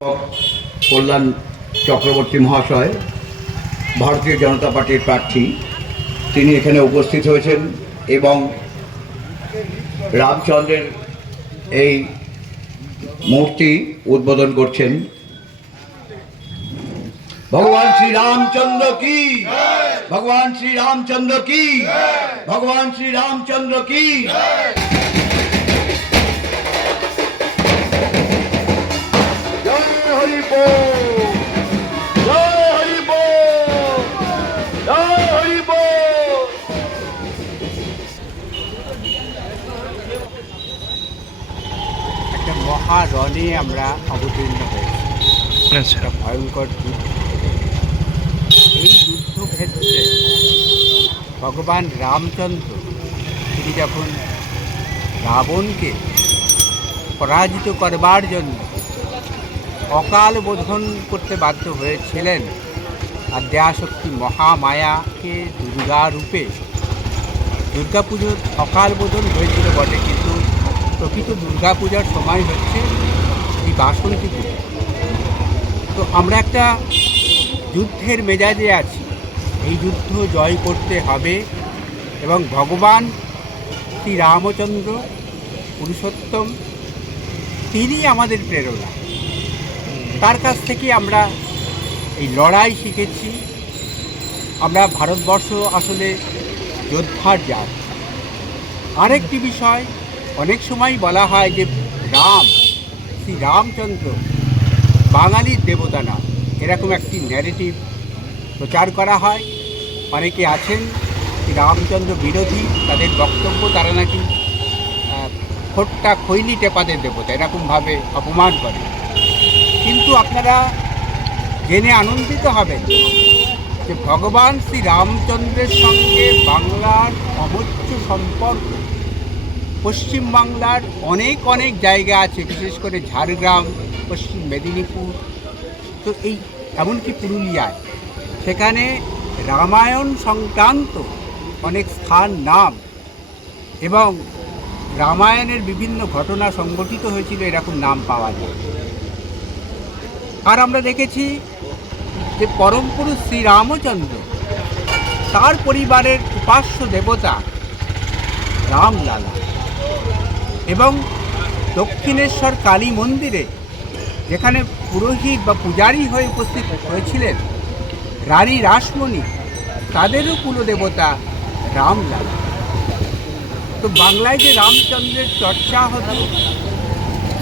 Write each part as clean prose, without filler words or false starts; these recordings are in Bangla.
কল্যাণ চক্রবর্তী মহাশয় ভারতীয় জনতা পার্টির প্রার্থী, তিনি এখানে উপস্থিত হয়েছেন এবং রামচন্দ্রের এই মূর্তি উদ্বোধন করছেন। ভগবান শ্রী রামচন্দ্র কি, ভগবান শ্রী রামচন্দ্র কি, ভগবান শ্রী রামচন্দ্র কি। একটা মহারণে আমরা অবতীর্ণ হয়েছি। একটা ভয়ঙ্কর যুদ্ধ। এই যুদ্ধক্ষেত্রে ভগবান রামচন্দ্র তিনি যখন রাবণকে পরাজিত করবার জন্য অকাল বোধন করতে বাধ্য হয়েছিলেন, আদ্যাশক্তি মহামায়াকে দুর্গা রূপে দুর্গাপুজোর অকাল বোধন হয়েছিল বটে, কিন্তু প্রকৃত দুর্গাপূজার সময় হচ্ছে এই বাসন্তী পুজো। তো আমরা একটা যুদ্ধের মেজাজে আছি, এই যুদ্ধ জয় করতে হবে এবং ভগবান শ্রী রামচন্দ্র পুরুষোত্তম তিনি আমাদের প্রেরণা। তার কাছ থেকে আমরা এই লড়াই শিখেছি। আমরা ভারতবর্ষ আসলে যোদ্ধার জাত। আরেকটি বিষয়, অনেক সময় বলা হয় যে শ্রী রামচন্দ্র বাঙালির দেবতা না, এরকম একটি ন্যারেটিভ প্রচার করা হয়। অনেকে আছেন রামচন্দ্র বিরোধী, তাদের বক্তব্য তারা নাকি খোট্টা খৈনি টেপাদের দেবতা, এরকমভাবে অপমান করে। কিন্তু আপনারা জেনে আনন্দিত হবেন যে ভগবান শ্রী রামচন্দ্রের সঙ্গে বাংলার অমোচ্য সম্পর্ক। পশ্চিমবাংলার অনেক অনেক জায়গা আছে, বিশেষ করে ঝাড়গ্রাম, পশ্চিম মেদিনীপুর, তো এই এমনকি পুরুলিয়ায়, সেখানে রামায়ণ সংক্রান্ত অনেক স্থান, নাম এবং রামায়ণের বিভিন্ন ঘটনা সংঘটিত হয়েছিল এরকম নাম পাওয়া যায়। আর আমরা দেখেছি যে পরম পুরুষ শ্রীরামচন্দ্র, তার পরিবারের উপাস্য দেবতা রামলালা, এবং দক্ষিণেশ্বর কালী মন্দিরে যেখানে পুরোহিত বা পূজারী হয়ে উপস্থিত হয়েছিলেন রানী রাসমণি, তাদেরও কুলদেবতা রামলালা। তো বাংলায় যে রামচন্দ্রের চর্চা হতো,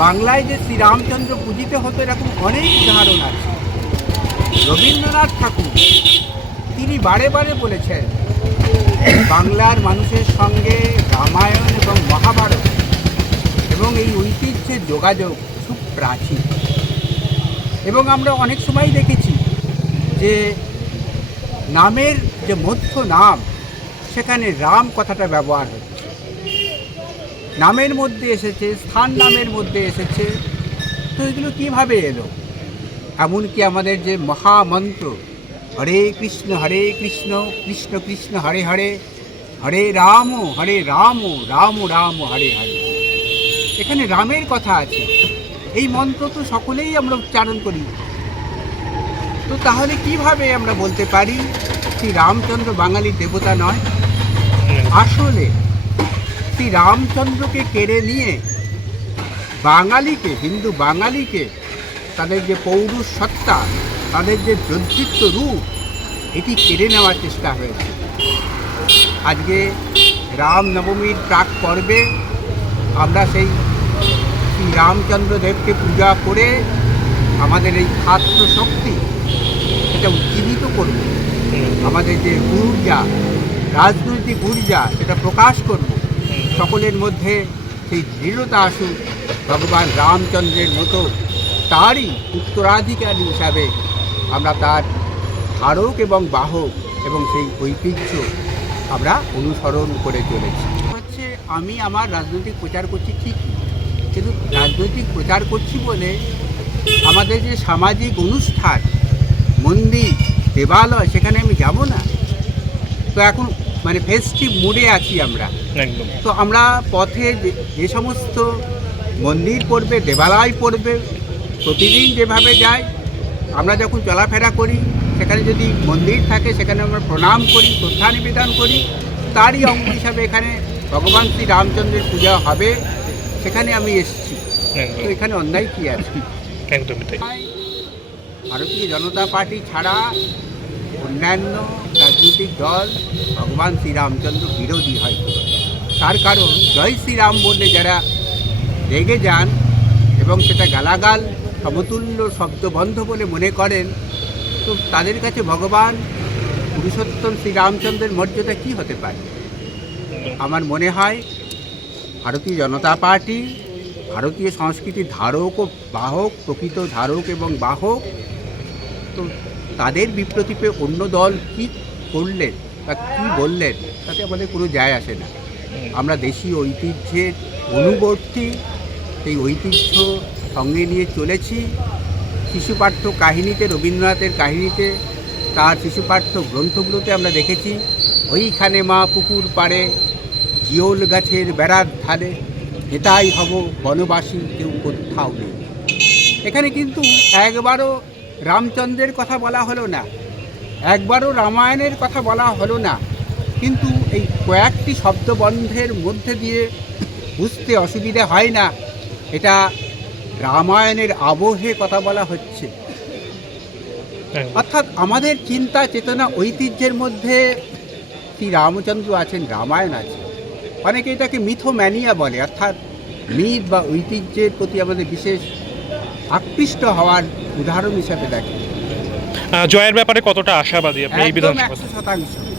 বাংলায় যে শ্রীরামচন্দ্র পূজিত হতো, এরকম অনেক উদাহরণ আছে। রবীন্দ্রনাথ ঠাকুর তিনি বারে বারে বলেছেন বাংলার মানুষের সঙ্গে রামায়ণ এবং মহাভারত এবং এই ঐতিহ্যের যোগাযোগ খুব প্রাচীন। এবং আমরা অনেক সময় দেখেছি যে নামের যে মধ্য নাম, সেখানে রাম কথাটা ব্যবহার হচ্ছে, নামের মধ্যে এসেছে, স্থান নামের মধ্যে এসেছে। তো এগুলো কীভাবে এলো? এমনকি আমাদের যে মহামন্ত্র হরে কৃষ্ণ কৃষ্ণ কৃষ্ণ হরে হরে, হরে রাম রাম রাম হরে হরে, এখানে রামের কথা আছে। এই মন্ত্র তো সকলেই আমরা উচ্চারণ করি। তো তাহলে কিভাবে আমরা বলতে পারি শ্রী রামচন্দ্র বাঙালির দেবতা নয়? আসলে শ্রী রামচন্দ্রকে কেড়ে নিয়ে বাঙালিকে, হিন্দু বাঙালিকে, তাদের যে পৌরুষ সত্তা, তাদের যে যোদ্ধিত্ব রূপ, এটি কেড়ে নেওয়ার চেষ্টা হয়েছে। আজকে রামনবমীর প্রাক পর্বে আমরা সেই শ্রী রামচন্দ্র দেবকে পূজা করে আমাদের এই ছাত্র শক্তি সেটা উজ্জীবিত করব, আমাদের যে ঊর্জা, রাজনৈতিক ঊর্জা, সেটা প্রকাশ করব। সকলের মধ্যে সেই দৃঢ়তা আসুক, ভগবান রামচন্দ্রের মতো তারই উত্তরাধিকারী হিসাবে আমরা তার ধারক এবং বাহক এবং সেই ঐতিহ্য আমরা অনুসরণ করে চলেছি। হচ্ছে আমি আমার রাজনৈতিক প্রচার করছি ঠিকই, কিন্তু রাজনৈতিক প্রচার করছি বলে আমাদের যে সামাজিক অনুষ্ঠান, মন্দির, দেবালয়, সেখানে আমি যাব না। তো এখন মানে ফেস্টিভ মুডে আছি আমরা একদম। তো আমরা পথে যে সমস্ত মন্দির পড়বে, দেবালয় পড়বে, প্রতিদিন যেভাবে যাই, আমরা যখন চলাফেরা করি সেখানে যদি মন্দির থাকে সেখানে আমরা প্রণাম করি, শ্রদ্ধা নিবেদন করি, তারই অঙ্গ হিসাবে এখানে ভগবান শ্রী রামচন্দ্রের পূজা হবে, সেখানে আমি এসেছি। তো এখানে অন্যায় কী আছে? একদমই তাই। ভারতীয় জনতা পার্টি ছাড়া অন্যান্য রাজনৈতিক দল ভগবান শ্রীরামচন্দ্র বিরোধী হয়। তার কারণ জয় শ্রীরাম বললে যারা রেগে যান এবং সেটা গালাগাল সমতুল্য শব্দবন্ধ বলে মনে করেন, তো তাদের কাছে ভগবান পুরুষোত্তম শ্রীরামচন্দ্রের মর্যাদা কী হতে পারে? আমার মনে হয় ভারতীয় জনতা পার্টি ভারতীয় সংস্কৃতির ধারক ও বাহক, প্রকৃত ধারক এবং বাহক। তো তাদের বিপ্রতীপে অন্য দল কী করলেন বা কী বললেন তাতে আমাদের কোনো যায় আসে না। আমরা দেশীয় ঐতিহ্যের অনুবর্তী, সেই ঐতিহ্য সঙ্গে নিয়ে চলেছি। শিশুপাঠ্য কাহিনীতে, রবীন্দ্রনাথের কাহিনীতে, তার শিশুপাঠ্য গ্রন্থগুলোতে আমরা দেখেছি ওইখানে মা পুকুর পাড়ে, জিওল গাছের বেড়ার ধারে, হেতাই হব বনবাসী কেউ কোথাও নেই। এখানে কিন্তু একবারও রামচন্দ্রের কথা বলা হলো না, একবারও রামায়ণের কথা বলা হলো না, কিন্তু এই কয়েকটি শব্দবন্ধের মধ্যে দিয়ে বুঝতে অসুবিধা হয় না এটা রামায়ণের আবহে কথা বলা হচ্ছে। অর্থাৎ আমাদের চিন্তা চেতনা ঐতিহ্যের মধ্যে শ্রী রামচন্দ্র আছেন, রামায়ণ আছে। অনেকে এটাকে মিথোম্যানিয়া বলে, অর্থাৎ মিথ বা ঐতিহ্যের প্রতি আমাদের বিশেষ আকৃষ্ট হওয়ার উদাহরণ হিসাবে দেখে। জয়ের ব্যাপারে কতটা আশাবাদী আপনি এই বিধানসভা? 100%।